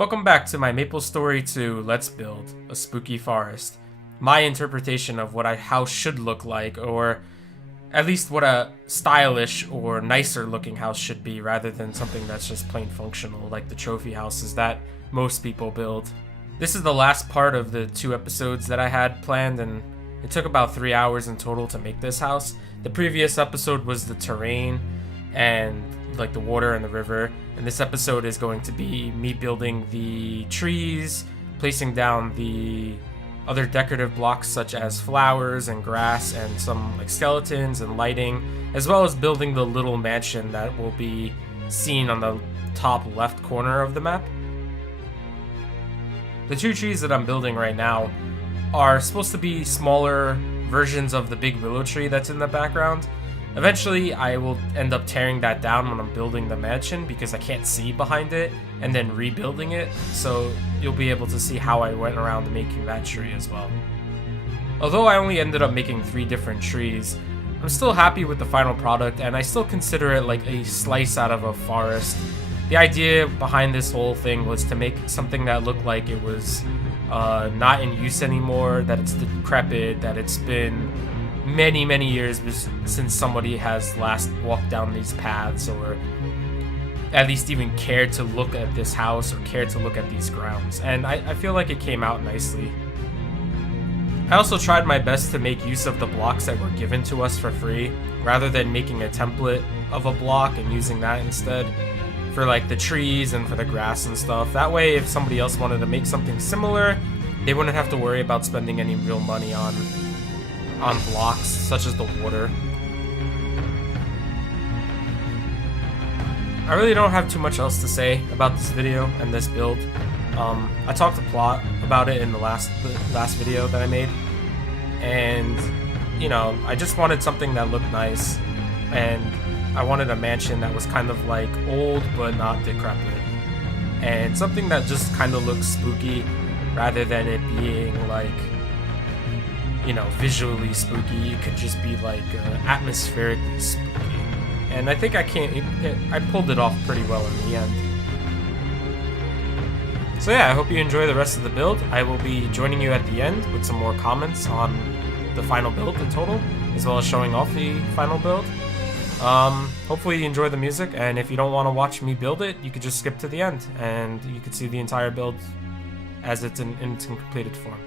Welcome back to my Maplestory 2 Let's Build a Spooky Forest. My interpretation of what a house should look like, or at least what a stylish or nicer looking house should be, rather than something that's just plain functional like the trophy houses that most people build. This is the last part of the 2 episodes that I had planned, and it took about 3 hours in total to make this house. The previous episode was the terrain and like the water and the river, and this episode is going to be me building the trees, placing down the other decorative blocks such as flowers and grass and some like skeletons and lighting, as well as building the little mansion that will be seen on the top left corner of the map. The 2 trees that I'm building right now are supposed to be smaller versions of the big willow tree that's in the background. Eventually, I will end up tearing that down when I'm building the mansion because I can't see behind it, and then rebuilding it, so you'll be able to see how I went around making that tree as well. Although I only ended up making 3 different trees, I'm still happy with the final product, and I still consider it like a slice out of a forest. The idea behind this whole thing was to make something that looked like it was not in use anymore, that it's decrepit, that it's been many years since somebody has last walked down these paths, or at least even cared to look at this house or cared to look at these grounds, and I feel like it came out nicely. I also tried my best to make use of the blocks that were given to us for free, rather than making a template of a block and using that instead for like the trees and for the grass and stuff. That way, if somebody else wanted to make something similar, they wouldn't have to worry about spending any real money on blocks such as the water. I really don't have too much else to say about this video and this build. I talked a lot about it in the last video that I made, and you know, I just wanted something that looked nice, and I wanted a mansion that was kind of like old but not decrepit, and something that just kind of looks spooky rather than it being like, you know, visually spooky. It could just be like atmospherically spooky, and I think I pulled it off pretty well in the end. So yeah, I hope you enjoy the rest of the build. I will be joining you at the end with some more comments on the final build in total, as well as showing off the final build. Hopefully you enjoy the music, and if you don't want to watch me build it, you could just skip to the end and you could see the entire build as it's in its completed form.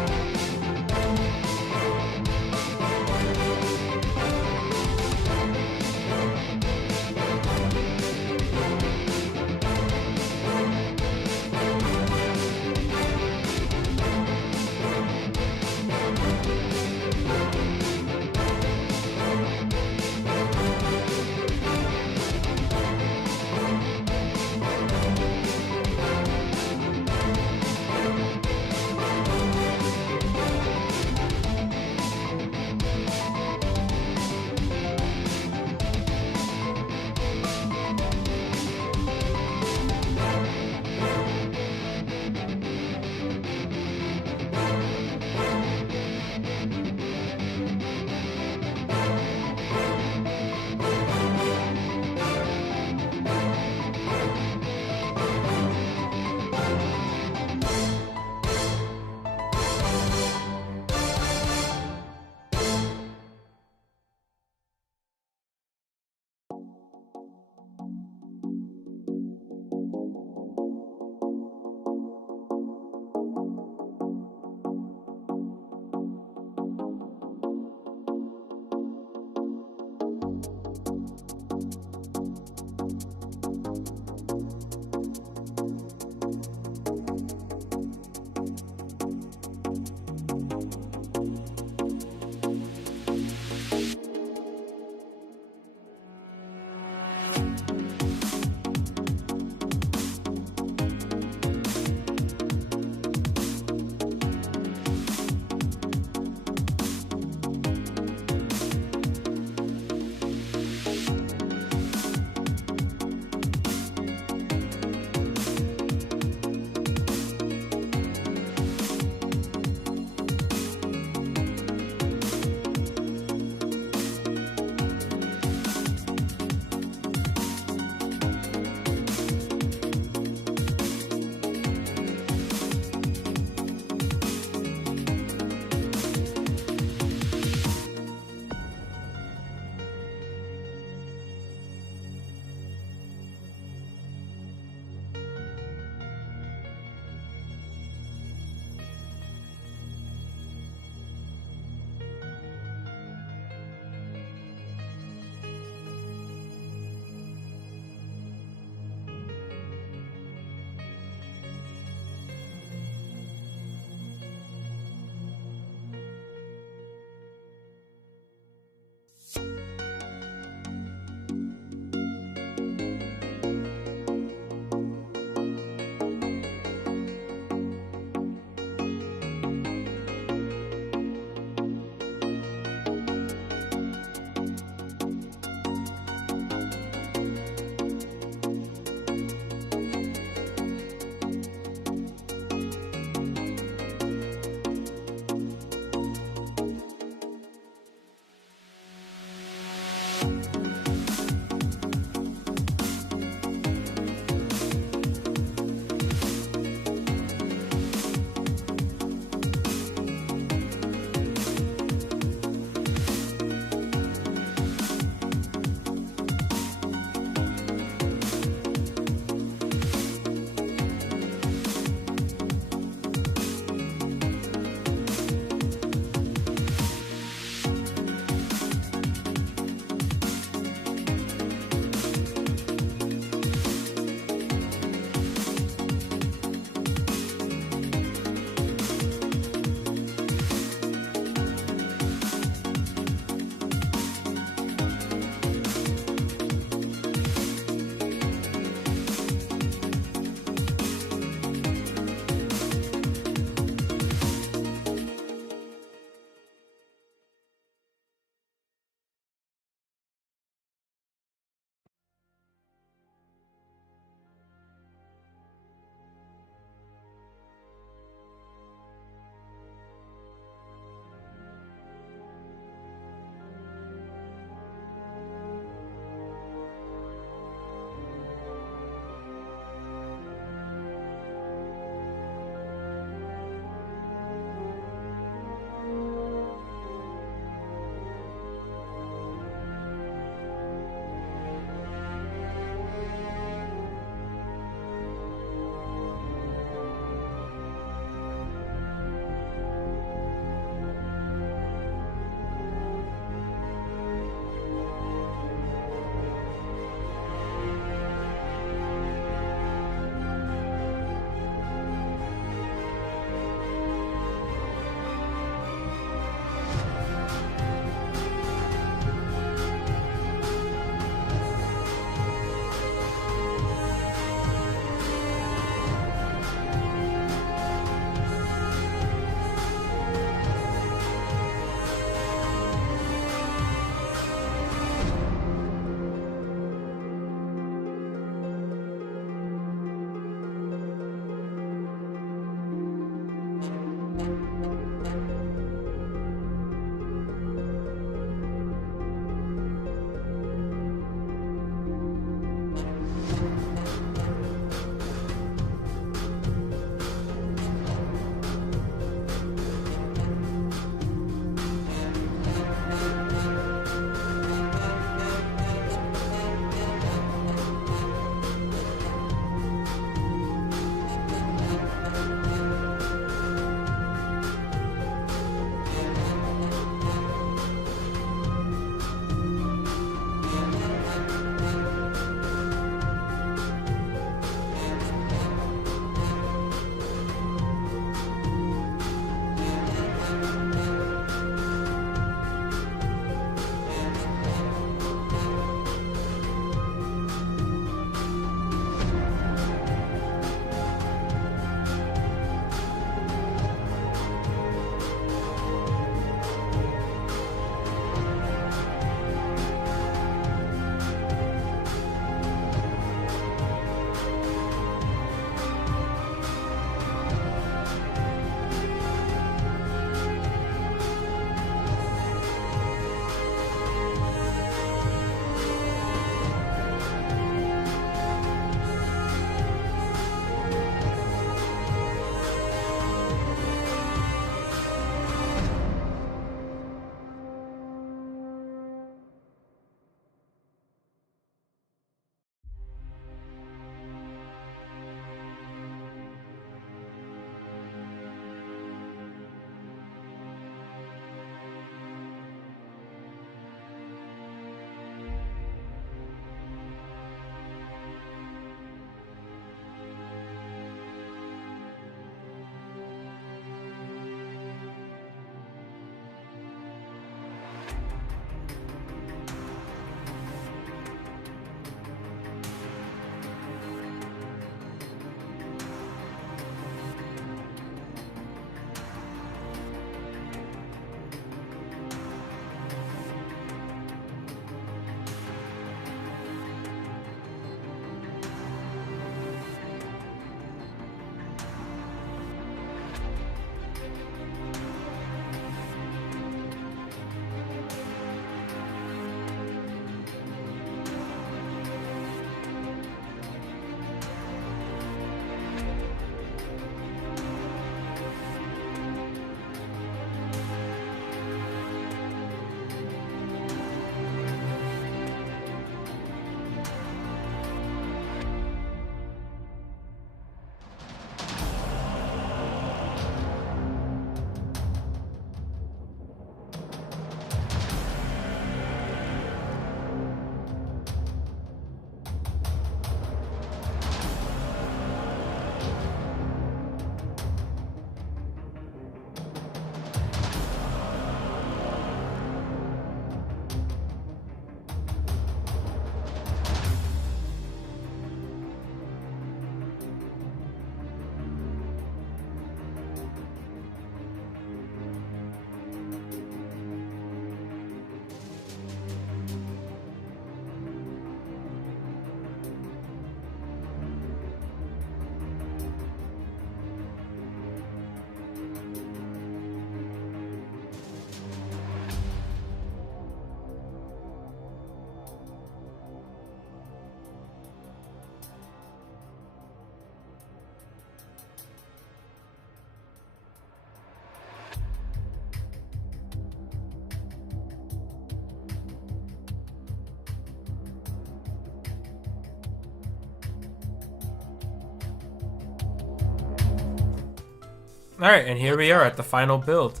Alright, and here we are at the final build.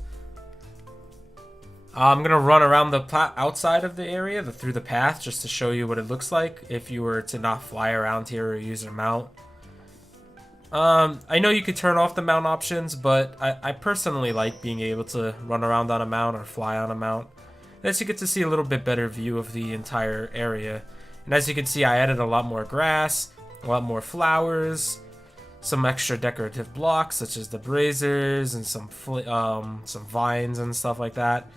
I'm gonna run around the outside of the area, through the path, just to show you what it looks like if you were to not fly around here or use a mount. I know you could turn off the mount options, but I personally like being able to run around on a mount or fly on a mount. As you get to see a little bit better view of the entire area. And as you can see, I added a lot more grass, a lot more flowers, some extra decorative blocks such as the braziers and some vines and stuff like that.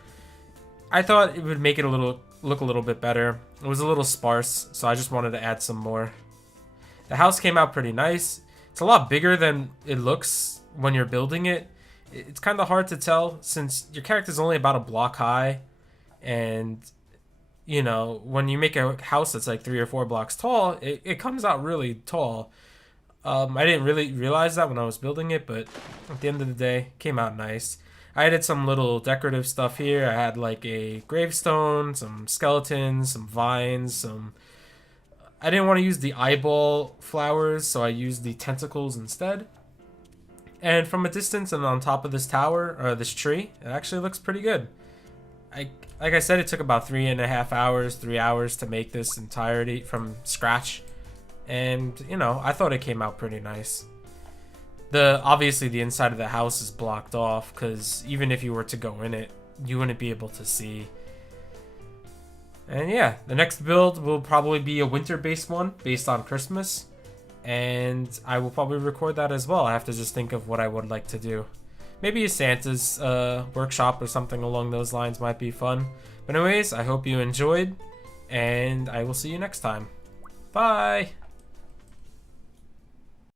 I thought it would make it look a little bit better. It was a little sparse, so I just wanted to add some more. The house came out pretty nice. It's a lot bigger than it looks when you're building it. It's kind of hard to tell since your character's only about a block high, and you know, when you make a house that's like 3 or 4 blocks tall, it comes out really tall. I didn't really realize that when I was building it, but at the end of the day, it came out nice. I added some little decorative stuff here. I had like a gravestone, some skeletons, some vines, I didn't want to use the eyeball flowers, so I used the tentacles instead. And from a distance and on top of this tower, or this tree, it actually looks pretty good. Like I said, it took about 3.5 hours, 3 hours to make this entirety from scratch. And, you know, I thought it came out pretty nice. Obviously the inside of the house is blocked off, because even if you were to go in it, you wouldn't be able to see. And yeah, the next build will probably be a winter-based one, based on Christmas. And I will probably record that as well. I have to just think of what I would like to do. Maybe a Santa's workshop or something along those lines might be fun. But anyways, I hope you enjoyed, and I will see you next time. Bye!